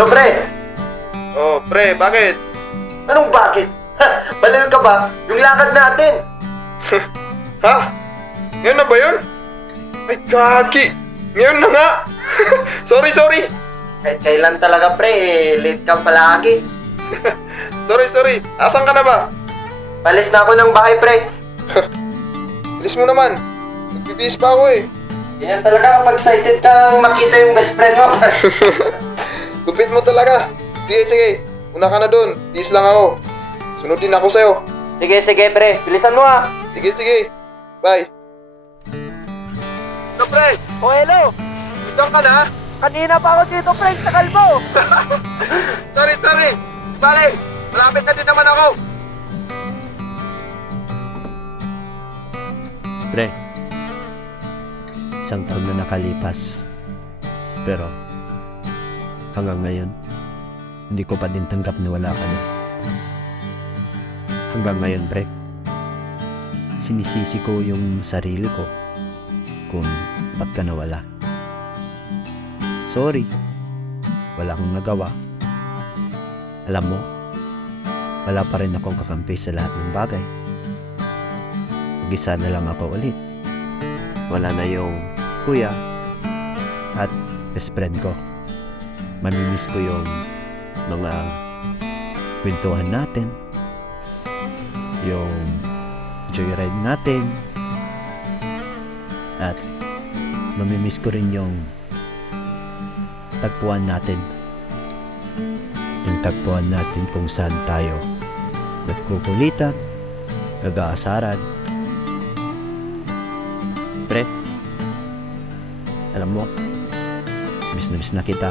Hello, pre! Oh, pre, bakit? Anong bakit? Baliw ka ba? Yung lakad natin! Ha? Ngayon na ba yun? Ay, kaki! Ngayon na nga! sorry! Kahit kailan talaga, pre, late kang palagi. Sorry. Asan ka na ba? Palis na ako ng bahay, pre. Bilis mo naman. Nagbibihis pa ako eh. Ganyan talaga kapag excited kang makita yung best friend mo. Gupit mo talaga. Sige. Una ka na dun. Bihis lang ako. Sunod din ako sa'yo. Sige, pre. Bilisan mo, ah. Sige. Bye. Ito, pre. Oh, hello. Ito ka na? Kanina pa ako dito, pre. Tagal mo. Sorry. Bale, malapit na din naman ako. Pre, isang taon na nakalipas. Pero, hanggang ngayon, hindi ko pa din tanggap na wala ka na. Hanggang ngayon, pre, sinisisi ko yung sarili ko kung ba't ka nawala. Sorry, wala akong nagawa. Alam mo, wala pa rin akong kakampi sa lahat ng bagay. Mag-isa na lang ako ulit. Wala na yung kuya at best friend ko. Mamimiss ko yung mga kwentuhan natin, yung joyride natin, at mamimiss ko rin yung tagpuan natin. Yung tagpuan natin kung saan tayo nagkukulitan, nag-aasaran. Pre, alam mo, miss na kita.